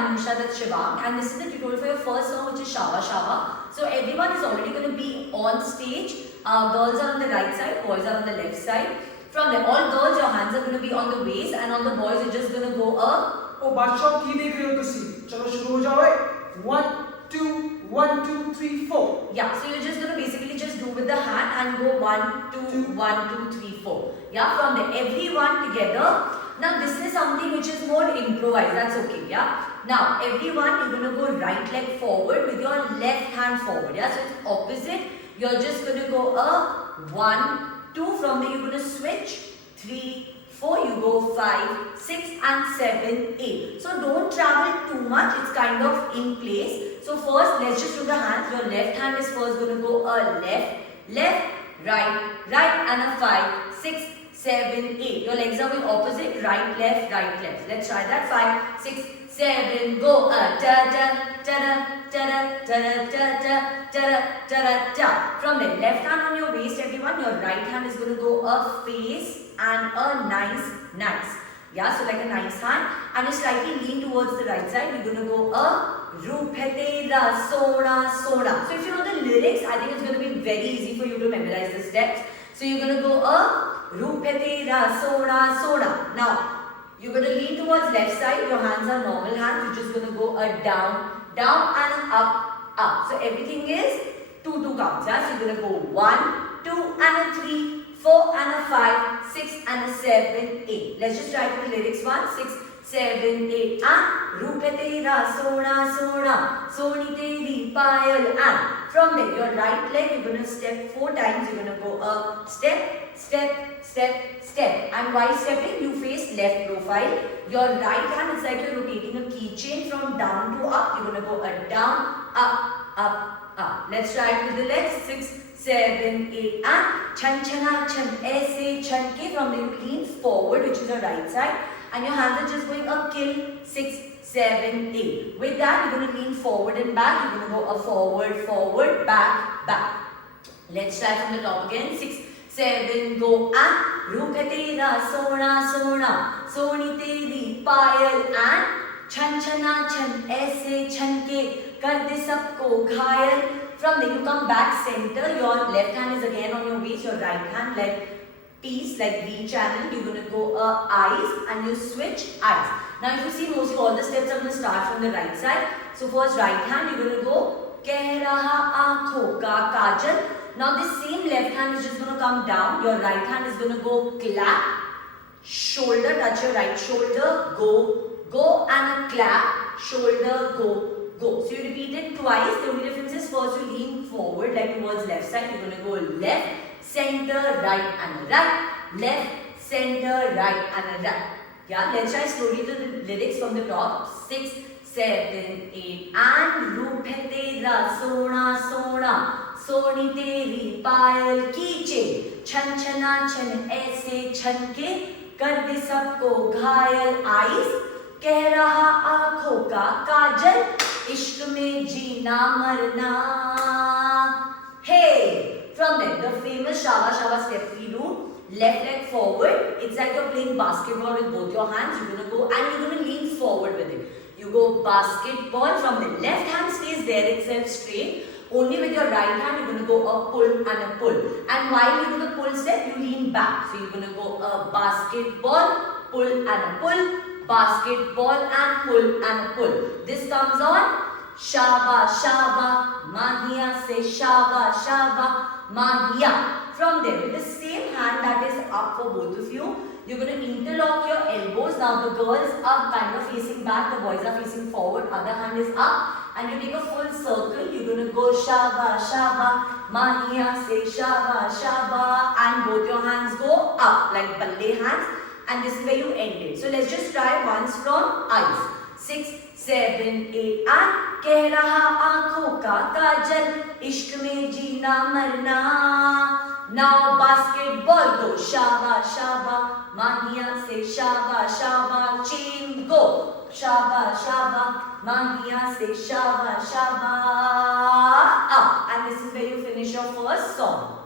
I'm Nisha, that's Shivang, and this is the tutorial for your first song, which is Shaba Shaba. So everyone is already going to be on stage. Girls are on the right side, boys are on the left side. From there, all girls, your hands are going to be on the waist, and on the boys, you're just going to go up. ओ बादशाह की देख रहे हो तुसी चलो शुरू हो जाओ 1 2 1 2 3 4 Yeah, so you're just going to basically just do with the hand and go 1 2 1 2 3 4. Yeah, from there, everyone together. Now this is something which is more improvised, that's okay. Yeah, now everyone, you're going to go right leg forward with your left hand forward. Yeah, so it's opposite. You're just going to go up 1 2. From there, you're going to switch 3 4, you go 5 6 and 7 8. So don't travel too much, it's kind of in place. So first, let's just do the hands. Your left hand is first going to go left left right right and a 5 6 7 8. Your legs are going opposite, right left right left. Let's try that. 5 6 7, go da da da da da da da da da da da. From the left hand on your waist, everyone, your right hand is going to go a face and a nice. Yeah, so like a nice hand, and you slightly lean towards the right side. You're going to go a Roop hai tera sona sona. So if you know the lyrics, I think it's going to be very easy for you to memorize the steps. So you're going to go a Roop hai tera sona sona. Now you're going to lean towards left side. Your hands are normal hands. You're just going to go a down and up. So everything is 2 2 counts. Yeah, so you're going to go 1 2 and a 3 4 and a 5 6 and a 7 8. Let's just try for the lyrics. 1 6 7 8 and Roop hai tera sona sona, soni teri payal. And from there, your right leg, you're going to step 4 times. You're going to go a step step step step, and while stepping, you face left profile. Your right hand is like you're rotating a keychain from down to up. You're going to go a down up. Let's try it with the legs. 6 7 8 and chan chana chan aise chan ke. From there, you lean forward, which is your right side, and your hands are just going a kill 6 7 8. With that, you're going to lean forward and back. You're going to go a forward back. Let's try from the top again. 6 7 go and Roop hai tera sona sona, soni teri payal. And chan chana chan aise chan ke, kar de sabko ghayal. From there, you come back center. Your left hand is again on your waist. Your right hand like peace, like V channel. You're going to go eyes and you switch eyes. Now if you see, mostly all the steps are going to start from the right side. So first right hand, you're going to go keh raha aankhon ka kajal. Now this same left hand is just going to come down. Your right hand is going to go clap, shoulder, touch your right shoulder, go and a clap, shoulder, go. So you repeat it twice. The only difference is first you lean forward like towards left side. You're going to go left, center, right and right. Left, center, right and right. Yeah, let's try slowly to the lyrics from the top. 6 7 8 and Roop hai tera sona sona, soni teri payal keychain, chan chana chan aise chan ke, kar de sabko ghayal. Eyes, keh raha aankhon ka kajal, ishq mein jeena marna. Hey! From there, the famous Shaba Shaba step we do. Left leg forward. It's like you're playing basketball with both your hands. You're going to go and you're going to lean forward with it. You go basketball. From the left hand stays there itself straight. Only with your right hand, you're going to go a pull and a pull. And while you do the pull step, you lean back. So you're going to go a basketball, pull and a pull, basketball and pull and a pull. This comes on Shaba Shaba, Mahiya se Shaba Shaba, Mahiya. From there, with the same hand that is up for both of you, you're going to interlock your elbows. Now the girls are kind of facing back, the boys are facing forward, other hand is up. And you take a full circle. You're going to go Shaba Shaba, Mahiya se Shaba Shaba, and both your hands go up like ballet hands. And this is where you end it. So let's just try once from eyes. 6 7 8 and keh raha aankhon ka kajal, ishq mein jeena marna. Now basketball, go Shaba Shaba, Mahiya se Shaba Shaba, chain go Shaba Shaba, Mahiya se Shaba Shaba, up. And this is where you finish your first song.